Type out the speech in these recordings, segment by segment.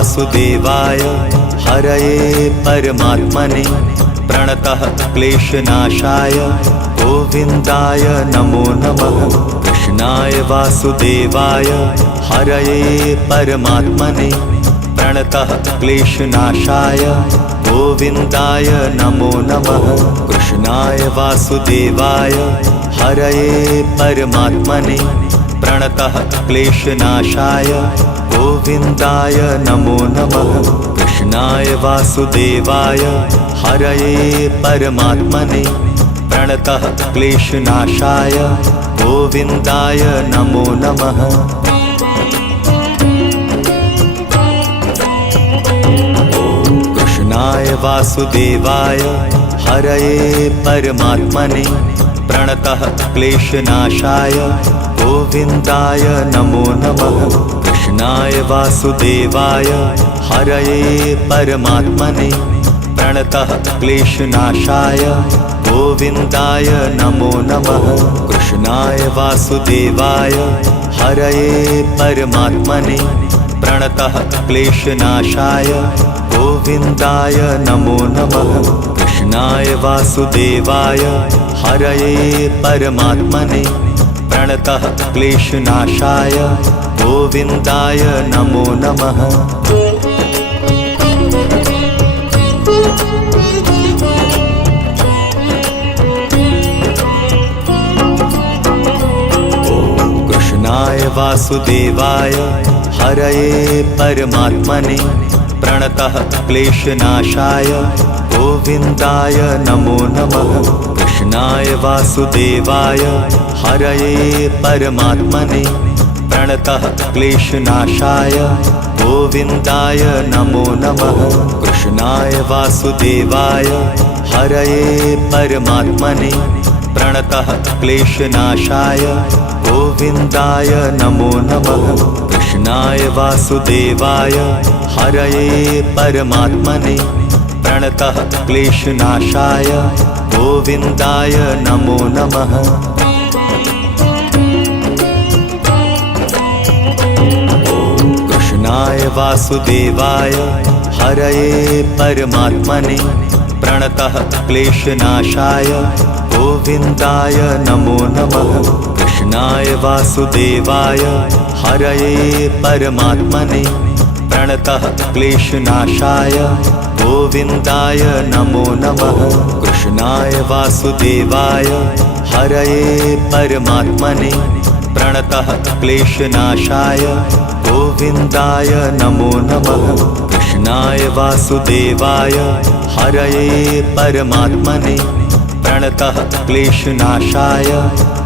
वासुदेवाय हरये परमात्मने प्रणतः क्लेशनाशाय गोविन्दाय नमो नमः। कृष्णाय वासुदेवाय हरये परमात्मने प्रणतः क्लेशनाशाय गोविन्दाय नमो नमः। कृष्णाय वासुदेवाय हरये परमात्मने प्रणतः क्लेशनाशाय गोविन्दाय नमो नमः। कृष्णाय वासुदेवाय हरये परमात्मने प्रणतः क्लेशनाशाय गोविन्दाय नमो नमः। कृष्णाय वासुदेवाय हरये परमात्मने प्रणतः क्लेशनाशाय गोविन्दाय नमो नमः। कृष्णाय वासुदेवाय हरये परमात्मने प्रणतः क्लेशनाशाय गोविन्दाय नमो नमः। कृष्णाय वासुदेवाय हरये परमात्मने प्रणतः क्लेशनाशाय गोविन्दाय नमो नमः। कृष्णाय वासुदेवाय हरये परमात्मने प्रणतः क्लेशनाशाय गोविन्दाय नमो नमः। कृष्णाय वासुदेवाय हरये परमात्मने प्रणतः क्लेशनाशाय गोविन्दाय नमो नमः। कृष्णाय वासुदेवाय हरये परमात्मने प्रणतः क्लेशनाशाय गोविन्दाय नमो नमः। कृष्णाय वासुदेवाय हरये परमात्मने प्रणतः क्लेशनाशाय गोविन्दाय नमो नमः। कृष्णाय वासुदेवाय हरये परमात्मने प्रणतः क्लेशनाशाय गोविन्दाय नमो नमः। कृष्णाय वासुदेवाय हरये परमात्मने प्रणतः क्लेशनाशाय गोविन्दाय नमो नमः। कृष्णाय वासुदेवाय हरये परमात्मने प्रणतः क्लेशनाशाय गोविन्दाय नमो नमः। कृष्णाय वासुदेवाय हरये परमात्मने प्रणतः क्लेशनाशाय गोविन्दाय नमो नमः। कृष्णाय वासुदेवाय हरये परमात्मने प्रणतः क्लेशनाशाय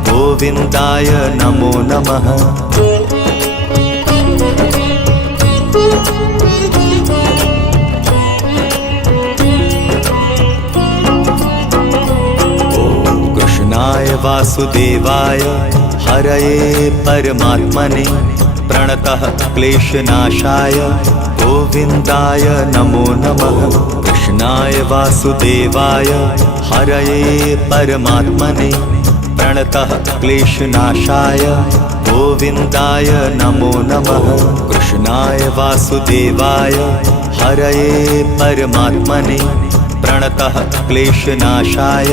गोविन्दाय नमो नमः। कृष्णाय वासुदेवाय हरये परमात्मने प्रणतः क्लेशनाशाय गोविन्दाय नमो नमः। कृष्णाय वासुदेवाय हरये परमात्मने प्रणतः क्लेशनाशाय गोविन्दाय नमो नमः। कृष्णाय वासुदेवाय हरये परमात्मने प्रणतः क्लेशनाशाय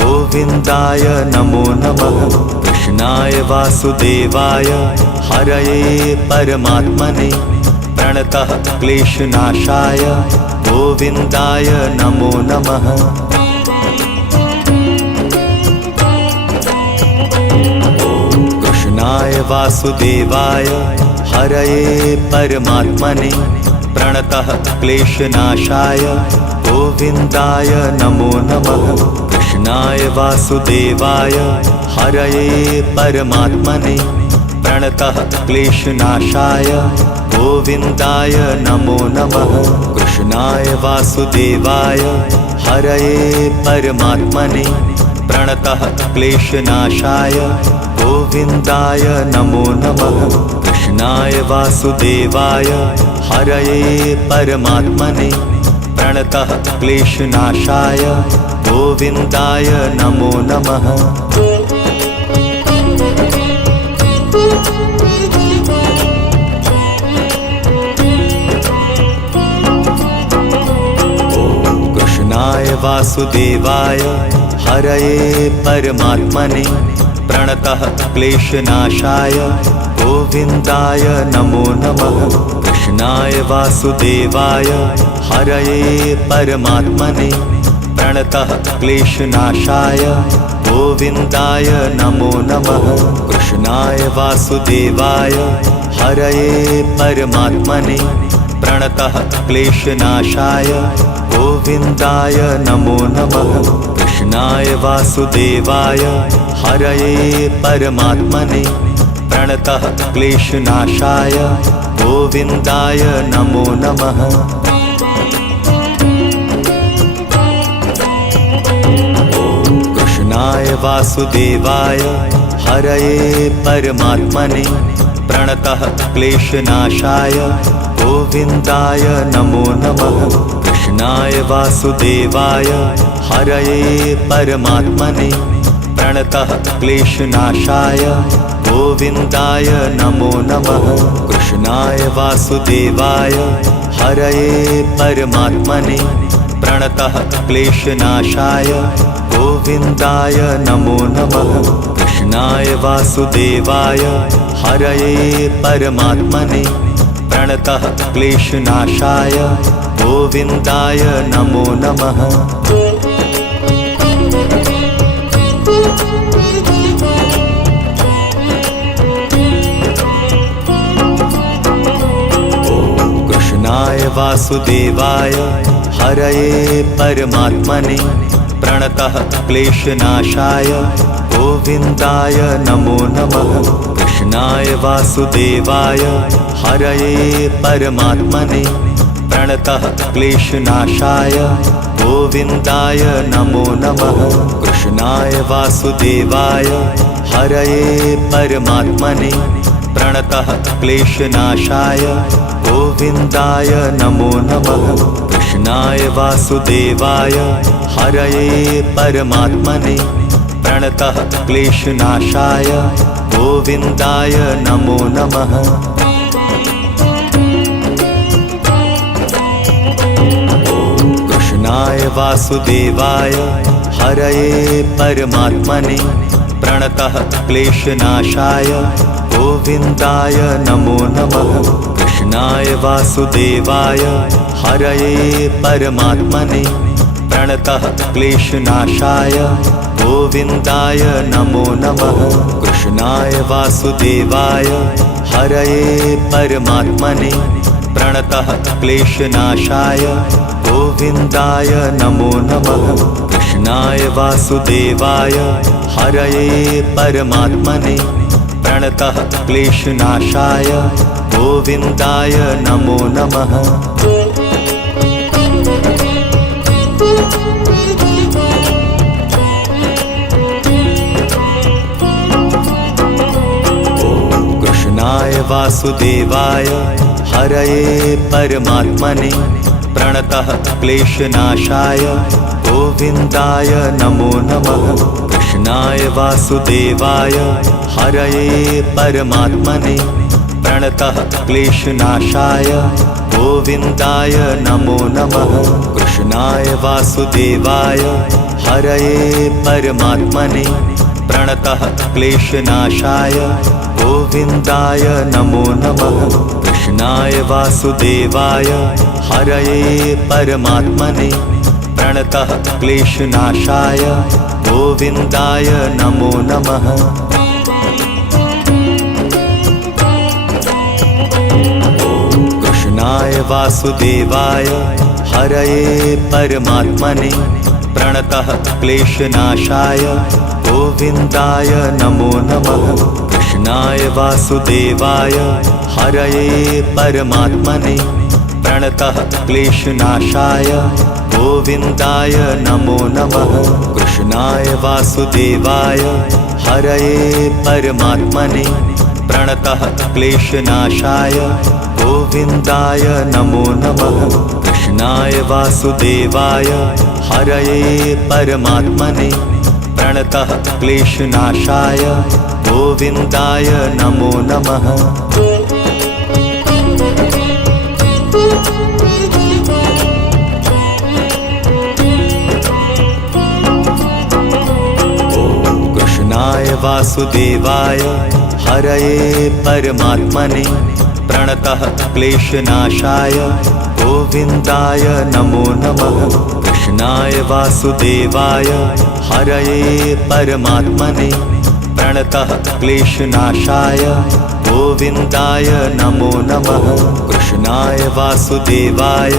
गोविन्दाय नमो नमः। कृष्णाय वासुदेवाय हरये परमात्मने प्रणतः क्लेशनाशाय गोविन्दाय नमो नमः। कृष्णाय वासुदेवाय हरये परमात्मने प्रणतः क्लेशनाशाय गोविन्दाय नमो नमः। कृष्णाय वासुदेवाय हरये परमात्मने प्रणतः क्लेशनाशाय गोविन्दाय नमो नमः। कृष्णाय वासुदेवाय हरये परमात्मने प्रणतः क्लेशनाशाय गोविन्दाय नमो नमः। कृष्णाय वासुदेवाय हरये परमात्मने प्रणतः क्लेशनाशाय गोविन्दाय नमो नमः। कृष्णाय वासुदेवाय हरये परमात्मने प्रणतः क्लेशनाशाय गोविन्दाय नमो नमः। कृष्णाय वासुदेवाय हरये परमात्मने प्रणतः क्लेशनाशाय गोविन्दाय नमो नमः। कृष्णाय वासुदेवाय हरये परमात्मने प्रणतः क्लेशनाशाय गोविन्दाय नमो नमः। कृष्णाय वासुदेवाय हरये परमात्मने प्रणतः क्लेशनाशाय गोविन्दाय नमो नमः। कृष्णाय वासुदेवाय हरये परमात्मने प्रणतः क्लेशनाशाय गोविन्दाय नमो नमः। कृष्णाय वासुदेवाय हरये परमात्मने प्रणतः क्लेशनाशाय गोविन्दाय नमो नमः। कृष्णाय वासुदेवाय हरये परमात्मने प्रणतः क्लेशनाशाय गोविन्दाय नमो नमः। कृष्णाय वासुदेवाय हरये परमात्मने प्रणतः क्लेशनाशाय गोविन्दाय नमो नमः। कृष्णाय वासुदेवाय हरये परमात्मने प्रणतः क्लेशनाशाय गोविन्दाय नमो नमः। कृष्णाय वासुदेवाय हरये परमात्मने प्रणतः क्लेशनाशाय गोविन्दाय नमो नमः। कृष्णाय वासुदेवाय हरये परमात्मने प्रणतः क्लेशनाशाय गोविन्दाय नमो नमः। कृष्णाय वासुदेवाय हरये परमात्मने प्रणतः क्लेशनाशाय गोविन्दाय नमो नमः। कृष्णाय वासुदेवाय हरये परमात्मने प्रणतः क्लेशनाशाय गोविन्दाय नमो नमः। कृष्णाय वासुदेवाय हरये परमात्मने प्रणतः क्लेशनाशाय गोविन्दाय नमो नमः। कृष्णाय वासुदेवाय हरये परमात्मने प्रणतः क्लेशनाशाय गोविन्दाय नमो नमः। कृष्णाय वासुदेवाय हरये परमात्मने प्रणतः क्लेशनाशाय गोविन्दाय नमो नमः। कृष्णाय वासुदेवाय हरये परमात्मने प्रणतः क्लेशनाशाय गोविन्दाय नमो नमः। कृष्णाय वासुदेवाय हरये परमात्मने प्रणतः क्लेशनाशाय गोविन्दाय नमो नमः। कृष्णाय वासुदेवाय हरये परमात्मने प्रणतः क्लेशनाशाय गोविन्दाय नमो नमः। कृष्णाय वासुदेवाय हरये परमात्मने प्रणतः क्लेशनाशाय गोविन्दाय नमो नमः। कृष्णाय वासुदेवाय हरये परमात्मने प्रणतः क्लेशनाशाय गोविन्दाय नमो नमः। कृष्णाय वासुदेवाय हरये परमात्मने प्रणतः क्लेशनाशाय गोविन्दाय नमो नमः। कृष्णाय वासुदेवाय हरये परमात्मने प्रणतः क्लेशनाशाय गोविन्दाय नमो नमः। कृष्णाय वासुदेवाय हरये परमात्मने प्रणतः क्लेशनाशाय गोविन्दाय नमो नमः। वासुदेवाय हरये परमात्मने प्रणतः क्लेशनाशाय गोविन्दाय नमो नमः। कृष्णाय वासुदेवाय हरये परमात्मने प्रणतः क्लेशनाशाय गोविन्दाय नमो नमः। कृष्णाय वासुदेवाय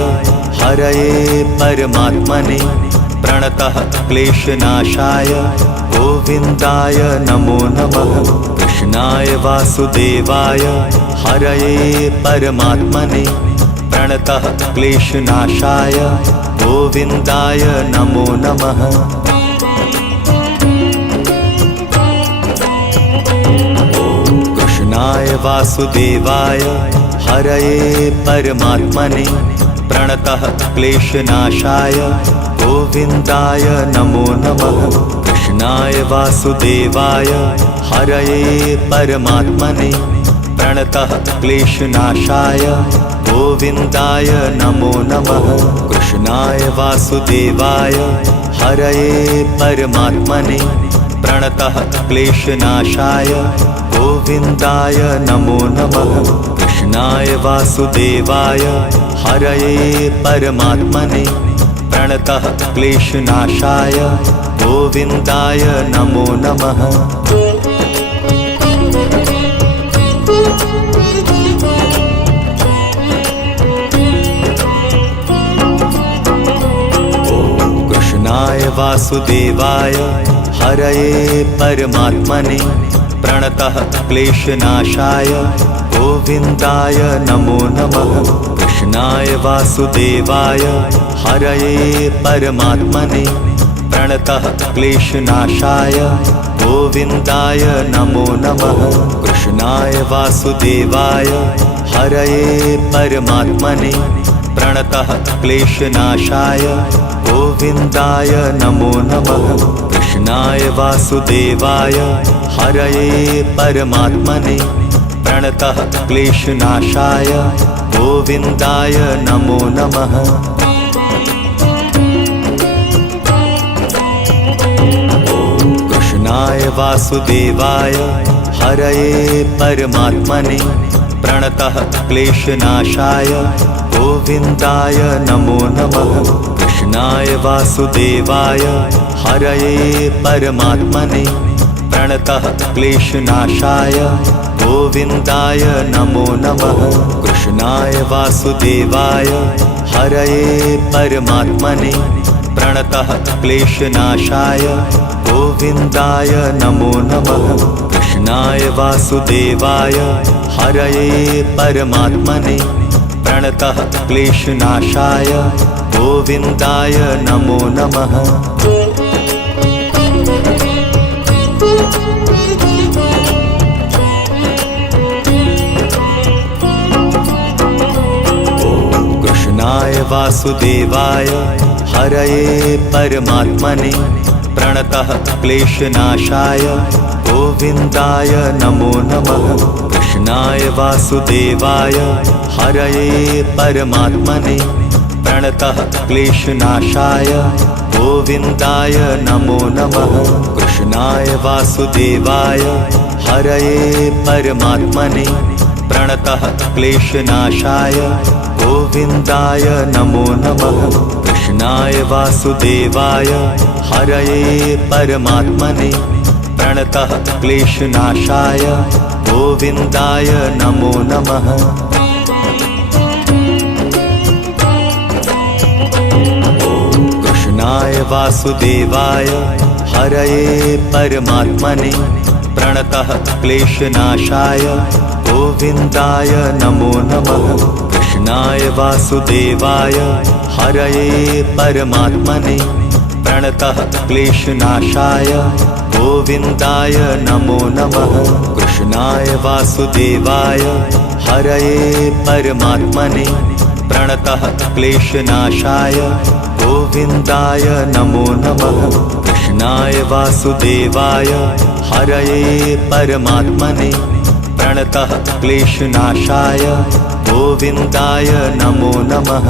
हरये परमात्मने प्रणतः क्लेशनाशाय गोविन्दाय नमो नमः। कृष्णाय वासुदेवाय हरये परमात्मने प्रणतः क्लेशनाशाय गोविन्दाय नमो नमः। कृष्णाय वासुदेवाय हरये परमात्मने प्रणतः क्लेशनाशाय गोविन्दाय नमो नमः। कृष्णाय वासुदेवाय हरये परमात्मने प्रणतः क्लेशनाशाय गोविन्दाय नमो नमः। कृष्णाय वासुदेवाय हरये परमात्मने प्रणतः क्लेशनाशाय गोविन्दाय नमो नमः। कृष्णाय वासुदेवाय हरये परमात्मने प्रणतः क्लेशनाशाय गोविन्दाय नमो नमः। कृष्णाय वासुदेवाय हरये परमात्मने प्रणतः क्लेशनाशाय गोविन्दाय नमो नमः। कृष्णाय वासुदेवाय हरये परमात्मने प्रणतः क्लेशनाशाय गोविन्दाय नमो नमः। कृष्णाय वासुदेवाय हरये परमात्मने प्रणतः क्लेशनाशाय गोविन्दाय नमो नमः। कृष्णाय वासुदेवाय हरये परमात्मने प्रणतः क्लेशनाशाय गोविन्दाय नमो नमः। कृष्णाय वासुदेवाय हरये परमात्मने प्रणतः क्लेशनाशाय गोविन्दाय नमो नमः। कृष्णाय वासुदेवाय हरये परमात्मने प्रणतः क्लेशनाशाय गोविन्दाय नमो नमः। कृष्णाय वासुदेवाय हरये परमात्मने प्रणतः क्लेशनाशाय गोविन्दाय नमो नमः। कृष्णाय वासुदेवाय हरये परमात्मने प्रणतः क्लेशनाशाय गोविन्दाय नमो नमः। कृष्णाय वासुदेवाय हरये परमात्मने प्रणतः क्लेशनाशाय गोविन्दाय नमो नमः। कृष्णाय वासुदेवाय हरये परमात्मने प्रणतः क्लेशनाशाय गोविन्दाय नमो नमः। कृष्णाय वासुदेवाय हरये परमात्मने प्रणतः क्लेशनाशाय गोविन्दाय नमो नमः। कृष्णाय वासुदेवाय हरये परमात्मने प्रणतः क्लेशनाशाय गोविन्दाय नमो नमः। कृष्णाय वासुदेवाय हरये परमात्मने प्रणतः क्लेशनाशाय गोविन्दाय नमो नमः। कृष्णाय वासुदेवाय हरये परमात्मने प्रणतः क्लेशनाशाय गोविन्दाय नमो नमः। कृष्णाय वासुदेवाय हरये परमात्मने प्रणतः क्लेशनाशाय गोविन्दाय नमो नमः। कृष्णाय वासुदेवाय हरये परमात्मने प्रणतः क्लेशनाशाय गोविन्दाय नमो नमः।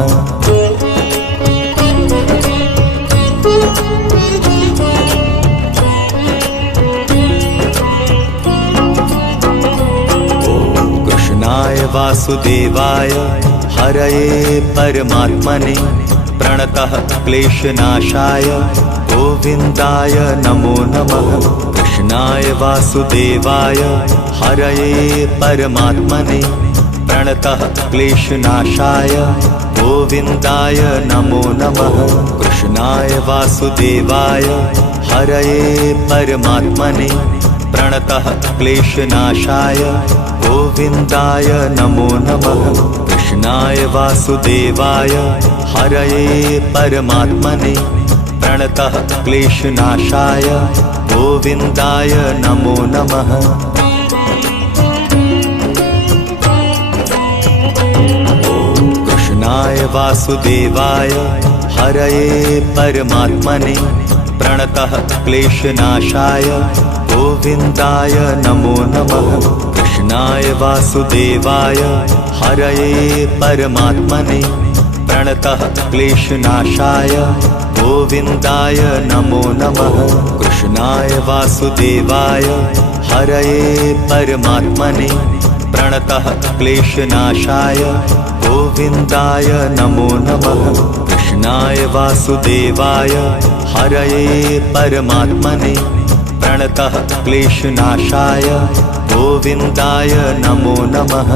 वासुदेवाय हरये परमात्मने प्रणतः क्लेशनाशाय गोविन्दाय नमो नमः। कृष्णाय वासुदेवाय हरये परमात्मने प्रणतः क्लेशनाशाय गोविन्दाय नमो नमः। कृष्णाय वासुदेवाय हरये परमात्मने प्रणतः क्लेशनाशाय गोविन्दाय नमो नमः। कृष्णाय वासुदेवाय हरये परमात्मने प्रणतः क्लेशनाशाय गोविन्दाय नमो नमः। कृष्णाय वासुदेवाय हरये परमात्मने प्रणतः क्लेशनाशाय गोविन्दाय नमो नमः। कृष्णाय वासुदेवाय हरये परमात्मने प्रणतः क्लेशनाशाय गोविन्दाय नमो नमः। कृष्णाय वासुदेवाय हरये परमात्मने प्रणतः क्लेशनाशाय गोविन्दाय नमो नमः। कृष्णाय वासुदेवाय हरये परमात्मने प्रणतः क्लेशनाशाय गोविन्दाय नमो नमः।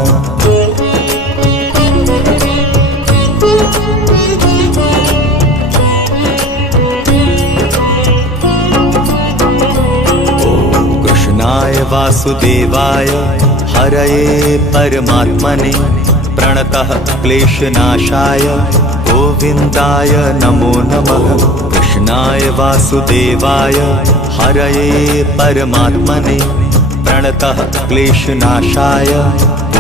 कृष्णाय वासुदेवाय हरये परमात्मने प्रणतः क्लेशनाशाय गोविन्दाय नमो नमः। कृष्णाय वासुदेवाय हरये परमात्मने प्रणतः क्लेशनाशाय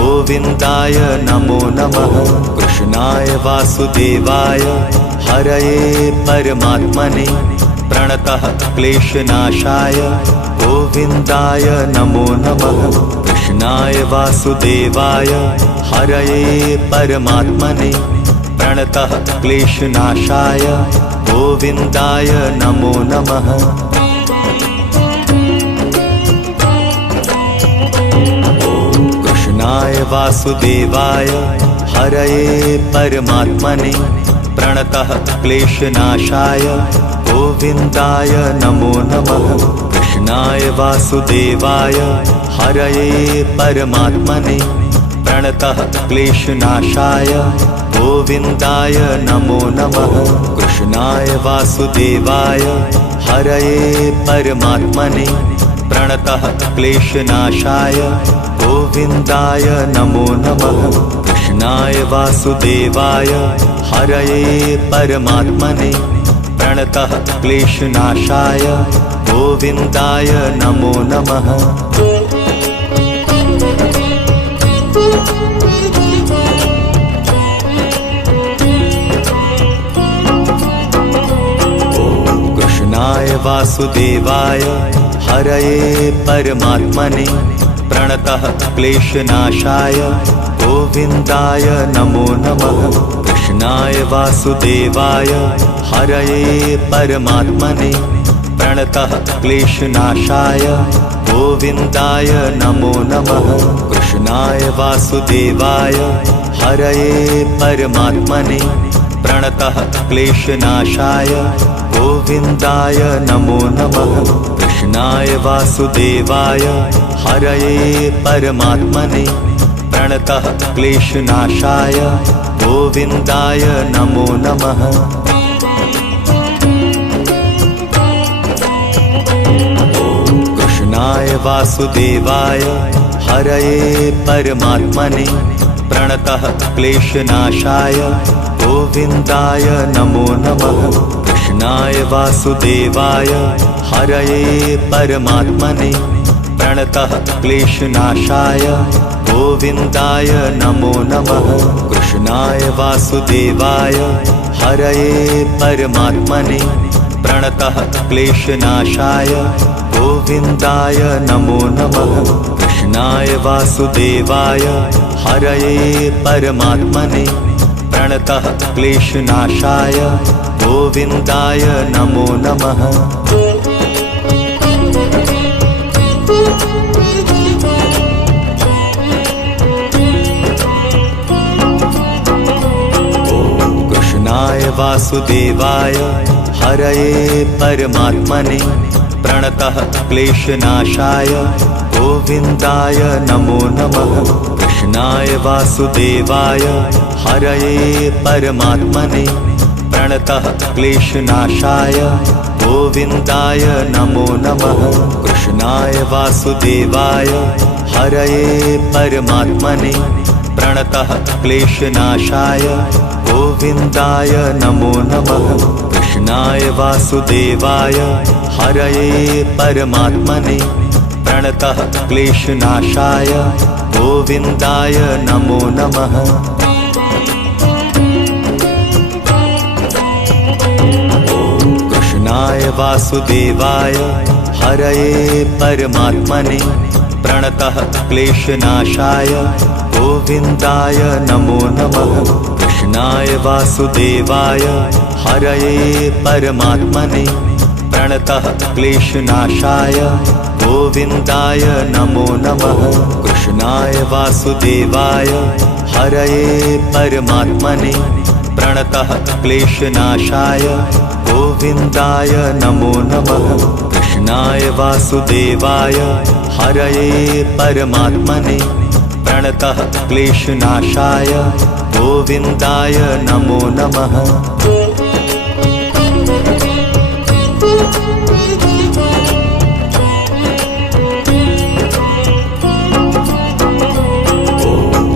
गोविन्दाय नमो नमः। कृष्णाय वासुदेवाय हरये परमात्मने प्रणतः क्लेशनाशाय गोविन्दाय नमो नमः। कृष्णाय वासुदेवाय हरये परमात्मने प्रणतः क्लेशनाशाय गोविन्दाय नमो नमः। कृष्णाय वासुदेवाय हरये परमात्मने प्रणतः क्लेशनाशाय गोविन्दाय नमो नमः। कृष्णाय वासुदेवाय हरये परमात्मने प्रणतः क्लेशनाशाय गोविन्दाय नमो नमः। कृष्णाय वासुदेवाय हरये परमात्मने प्रणतः क्लेशनाशाय गोविन्दाय नमो नमः। कृष्णाय वासुदेवाय हरये परमात्मने प्रणतः क्लेशनाशाय गोविन्दाय नमो नमः। कृष्णाय वासुदेवाय हरये परमात्मने प्रणतः क्लेशनाशाय गोविन्दाय नमो नमः। कृष्णाय वासुदेवाय हरये परमात्मने प्रणतः क्लेशनाशाय गोविन्दाय नमो नमः। कृष्णाय वासुदेवाय हरये परमात्मने प्रणतः क्लेशनाशाय गोविन्दाय नमो नमः। कृष्णाय वासुदेवाय हरये परमात्मने प्रणतः क्लेशनाशाय गोविन्दाय नमो नमः। कृष्णाय वासुदेवाय हरये परमात्मने प्रणतः क्लेशनाशाय गोविन्दाय नमो नमः। कृष्णाय वासुदेवाय हरये परमात्मने प्रणतः क्लेशनाशाय गोविन्दाय नमो नमः। कृष्णाय वासुदेवाय हरये परमात्मने प्रणतः क्लेशनाशाय गोविन्दाय नमो नमः। कृष्णाय वासुदेवाय हरये परमात्मने प्रणतः क्लेशनाशाय गोविन्दाय नमो नमः। कृष्णाय वासुदेवाय हरये परमात्मने प्रणतः क्लेशनाशाय गोविन्दाय नमो नमः। कृष्णाय वासुदेवाय हरये परमात्मने प्रणतः क्लेशनाशाय गोविन्दाय नमो नमः। कृष्णाय वासुदेवाय हरये परमात्मने प्रणतः क्लेशनाशाय गोविन्दाय नमो नमः। कृष्णाय वासुदेवाय हरये परमात्मने प्रणतः क्लेशनाशाय गोविन्दाय नमो नमः। कृष्णाय वासुदेवाय हरये परमात्मने प्रणतः क्लेशनाशाय गोविन्दाय नमो नमः। कृष्णाय वासुदेवाय हरये परमात्मने प्रणतः क्लेशनाशाय गोविन्दाय नमो नमः। कृष्णाय वासुदेवाय हरये परमात्मने प्रणतः क्लेशनाशाय गोविन्दाय नमो नमः। कृष्णाय वासुदेवाय हरये परमात्मने प्रणतः क्लेशनाशाय गोविन्दाय नमो नमः।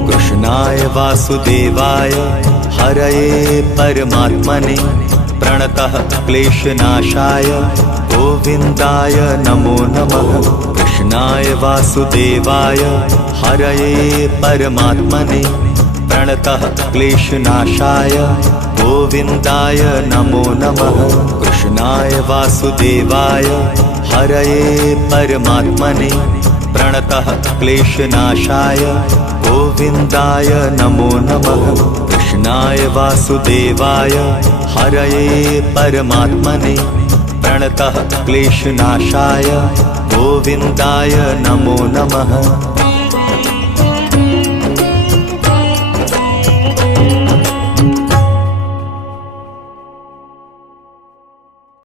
कृष्णाय वासुदेवाय हरये परमात्मने प्रणतः क्लेशनाशाय गोविन्दाय नमो नमः। कृष्णाय वासुदेवाय हरये परमात्मने प्रणतः क्लेशनाशाय गोविन्दाय नमो नमः। कृष्णाय वासुदेवाय हरये परमात्मने प्रणतः क्लेशनाशाय गोविन्दाय नमो नमः। कृष्णाय वासुदेवाय हरये परमात्मने प्रणतः क्लेशनाशाय गोविन्दाय नमो नमः।